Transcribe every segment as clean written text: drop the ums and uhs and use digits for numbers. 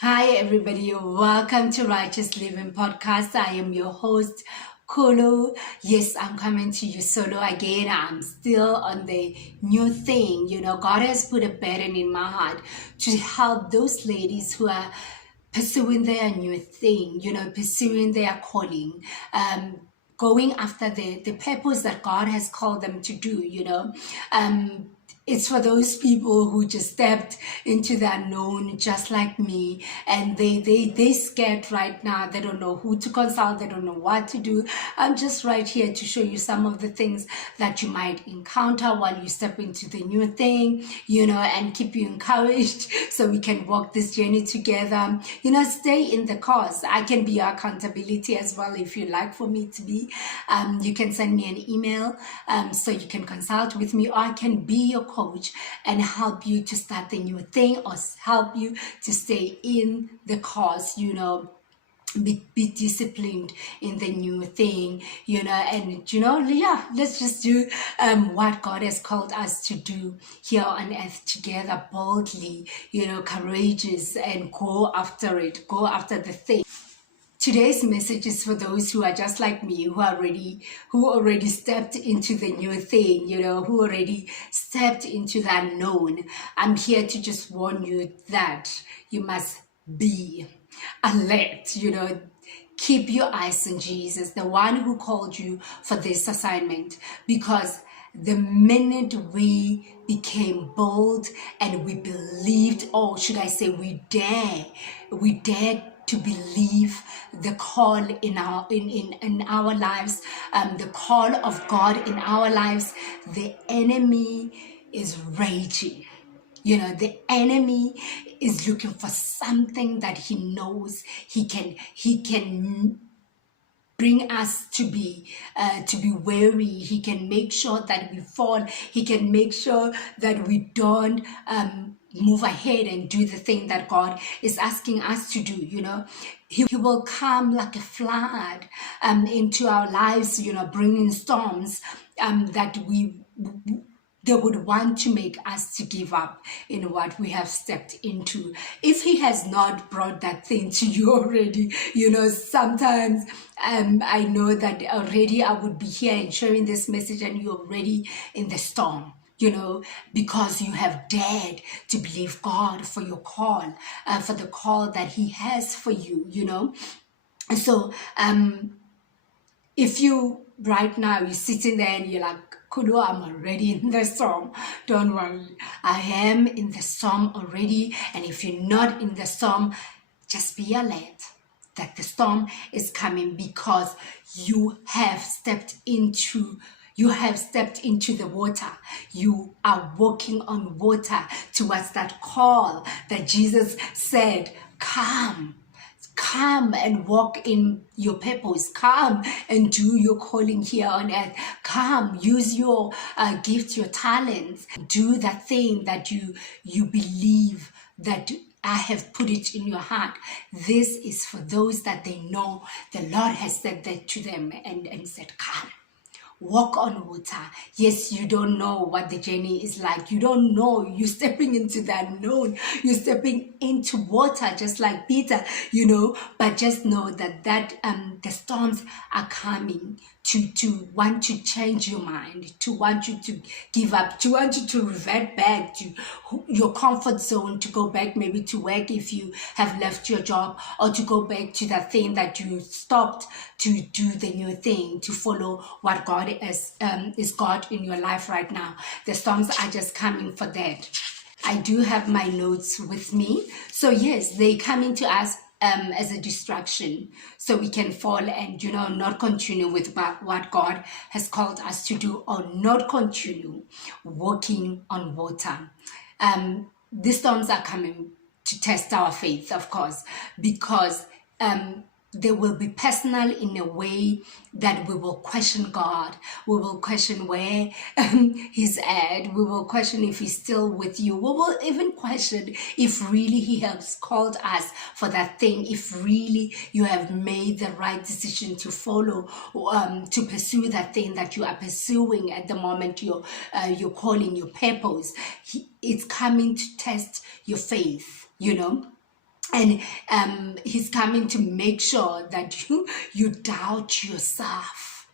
Hi, everybody. Welcome to Righteous Living Podcast. I am your host, Kolo. Yes, I'm coming to you solo again. I'm still on the new thing. God has put a burden in my heart to help those ladies who are pursuing their new thing, pursuing their calling, going after the purpose that God has called them to do. Um, it's for those people who just stepped into the unknown, just like me, and they scared right now. They don't know who to consult. They don't know what to do. I'm just right here to show you some of the things that you might encounter while you step into the new thing, and keep you encouraged so we can walk this journey together. Stay in the cause. I can be your accountability as well if you like for me to be. You can send me an email so you can consult with me, or I can be your coach and help you to start the new thing or help you to stay in the cause, be disciplined in the new thing, yeah, let's just do what God has called us to do here on earth together, boldly, courageous, and go after it, go after the thing. Today's message is for those who are just like me, who already stepped into the new thing, who already stepped into the unknown. I'm here to just warn you that you must be alert, keep your eyes on Jesus, the one who called you for this assignment, because the minute we became bold and we believed, or should I say we dared to believe the call in our lives, the call of God in our lives, the enemy is raging. The enemy is looking for something that he knows he can bring us to be wary. He can make sure that we fall. He can make sure that we don't move ahead and do the thing that God is asking us to do. He will come like a flood into our lives, bringing storms that they would want to make us to give up in what we have stepped into. If he has not brought that thing to you already, sometimes I know that already I would be here and sharing this message and you're already in the storm, because you have dared to believe God for your call, for the call that he has for you, And so if you right now you're sitting there and you're like, Kudu, I'm already in the storm. Don't worry, I am in the storm already. And if you're not in the storm, just be alert that the storm is coming, because you have stepped into the water. You are walking on water towards that call that Jesus said, come and walk in your purpose. Come and do your calling here on earth. Come, use your gifts, your talents. Do that thing that you believe that I have put it in your heart. This is for those that they know the Lord has said that to them and said, come. Walk on water. Yes, you don't know what the journey is like. You don't know. You're stepping into the unknown. You're stepping into water, just like Peter, But just know that the storms are coming to want to change your mind, to want you to give up, to want you to revert back to your comfort zone, to go back maybe to work if you have left your job, or to go back to that thing that you stopped, to do the new thing, to follow what God is God in your life right now. The storms are just coming for that. I do have my notes with me. So yes, they come into us as a distraction, so we can fall and not continue with what God has called us to do, or not continue walking on water. These storms are coming to test our faith, of course, because they will be personal in a way that we will question God. We will question where he's at. We will question if he's still with you. We will even question if really he has called us for that thing, if really you have made the right decision to follow, to pursue that thing that you are pursuing at the moment, your calling, your purpose. It's coming to test your faith, And he's coming to make sure that you doubt yourself,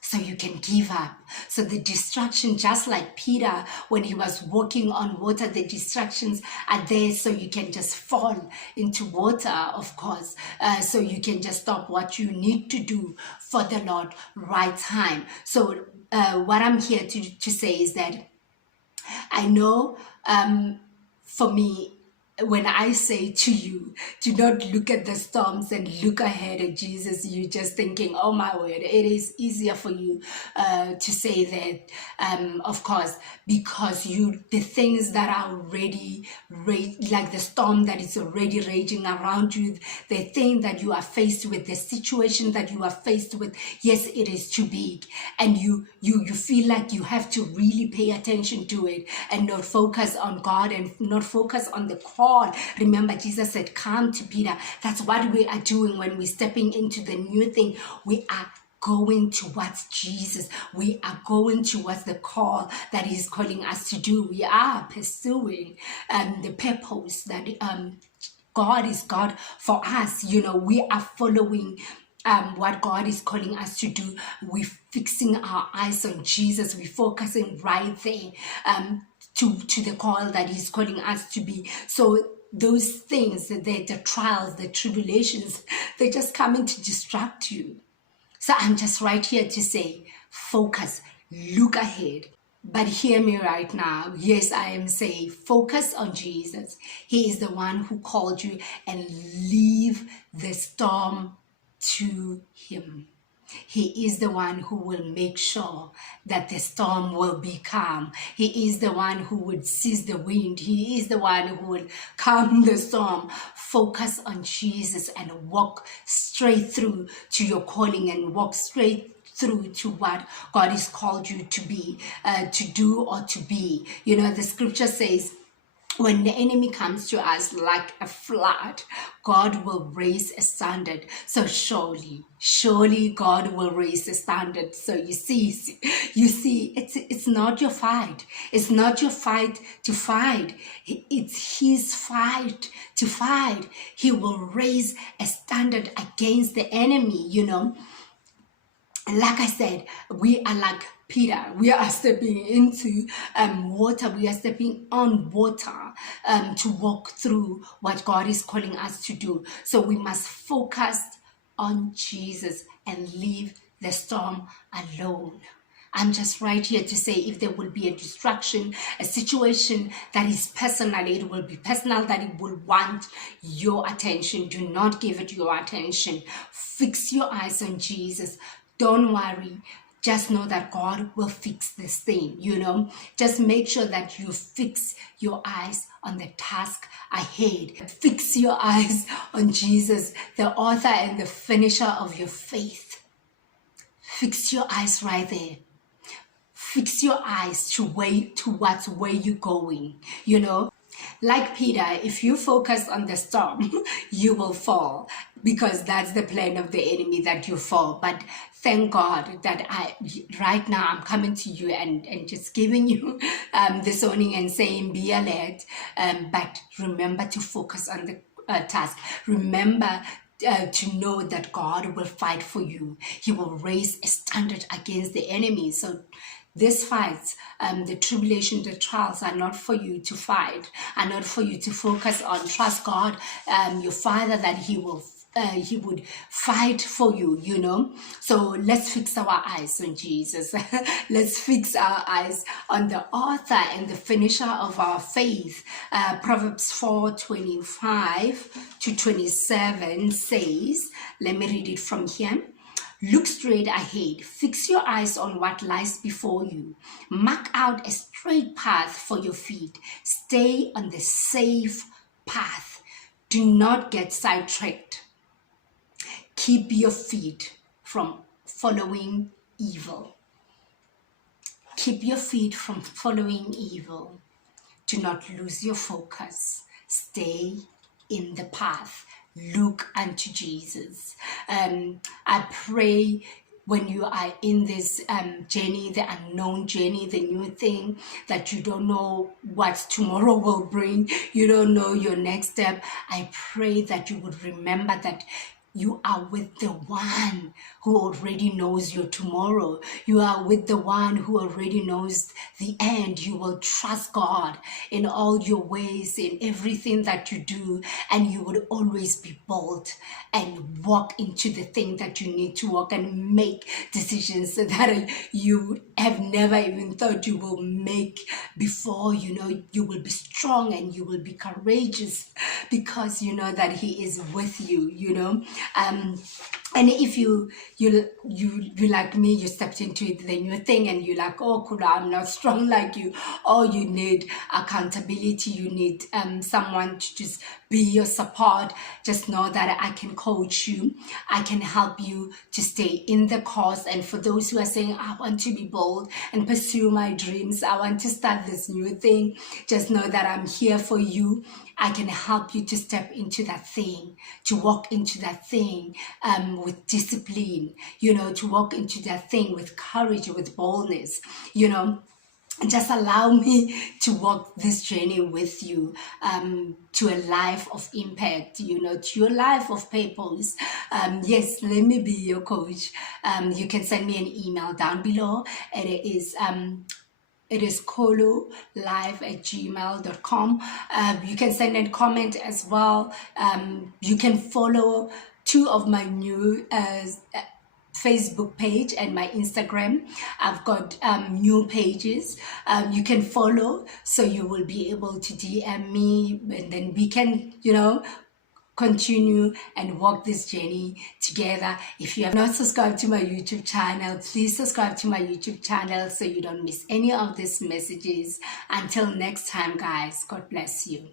so you can give up. So the distraction, just like Peter, when he was walking on water, the distractions are there so you can just fall into water, of course. So you can just stop what you need to do for the Lord right time. So what I'm here to say is that I know, for me, when I say to you, do not look at the storms and look ahead at Jesus, you're just thinking, oh my word, it is easier for you to say that, of course, because the things that are already, like the storm that is already raging around you, the thing that you are faced with, the situation that you are faced with, yes, it is too big. And you feel like you have to really pay attention to it and not focus on God and not focus on the call. Remember, Jesus said, come to Peter. That's what we are doing when we're stepping into the new thing. We are going towards Jesus. We are going towards the call that he's calling us to do. We are pursuing the purpose that God is God for us. We are following what God is calling us to do. We're fixing our eyes on Jesus. We're focusing right there to the call that he's calling us to be. So those things, the trials, the tribulations, they just coming to distract you. So I'm just right here to say, focus, look ahead. But hear me right now. Yes, I am saying focus on Jesus. He is the one who called you, and leave the storm to him. He is the one who will make sure that the storm will be calm. He is the one who would cease the wind. He is the one who will calm the storm. Focus on Jesus and walk straight through to your calling, and walk straight through to what God has called you to be, to do, or to be. The scripture says, when the enemy comes to us like a flood, God will raise a standard. So surely God will raise a standard. So you see, it's not your fight. It's not your fight to fight. It's his fight to fight. He will raise a standard against the enemy, Like I said, we are like Peter. We are stepping into water. We are stepping on water to walk through what God is calling us to do. So we must focus on Jesus and leave the storm alone. I'm just right here to say, if there will be a distraction, a situation that is personal, it will be personal, that it will want your attention. Do not give it your attention. Fix your eyes on Jesus. Don't worry. Just know that God will fix this thing, Just make sure that you fix your eyes on the task ahead. Fix your eyes on Jesus, the author and the finisher of your faith. Fix your eyes right there. Fix your eyes towards where you're going, Like Peter, if you focus on the storm, you will fall, because that's the plan of the enemy, that you fall. But thank God that right now I'm coming to you and just giving you this warning and saying, be alert, but remember to focus on the task. Remember to know that God will fight for you. He will raise a standard against the enemy. So these fights, the tribulation, the trials are not for you to fight, are not for you to focus on. Trust God, your Father, that He would fight for you, So let's fix our eyes on Jesus. Let's fix our eyes on the author and the finisher of our faith. Proverbs 4:25-27 says, let me read it from here. Look straight ahead. Fix your eyes on what lies before you. Mark out a straight path for your feet. Stay on the safe path. Do not get sidetracked. Keep your feet from following evil. Keep your feet from following evil. Do not lose your focus. Stay in the path. Look unto Jesus. I pray when you are in this journey, the unknown journey, the new thing that you don't know what tomorrow will bring, you don't know your next step, I pray that you would remember that you are with the one who already knows your tomorrow. You are with the one who already knows the end. You will trust God in all your ways, in everything that you do, and you would always be bold and walk into the thing that you need to walk and make decisions that you have never even thought you will make before. You will be strong and you will be courageous because you know that He is with you. And if you like me, you stepped into the new thing and you're like, oh Kula, I'm not strong like you, or you need accountability, you need someone to just be your support, just know that I can coach you, I can help you to stay in the course. And for those who are saying, I want to be bold and pursue my dreams, I want to start this new thing, just know that I'm here for you. I can help you to step into that thing, to walk into that thing with discipline, to walk into that thing with courage, with boldness, just allow me to walk this journey with you to a life of impact, to your life of purpose. Yes, let me be your coach. You can send me an email down below. It is khololive@gmail.com. You can send a comment as well. You can follow two of my new Facebook page and my Instagram. I've got new pages. You can follow, so you will be able to DM me, and then we can, continue and walk this journey together. If you have not subscribed to my YouTube channel, please subscribe to my YouTube channel so you don't miss any of these messages. Until next time, guys, God bless you.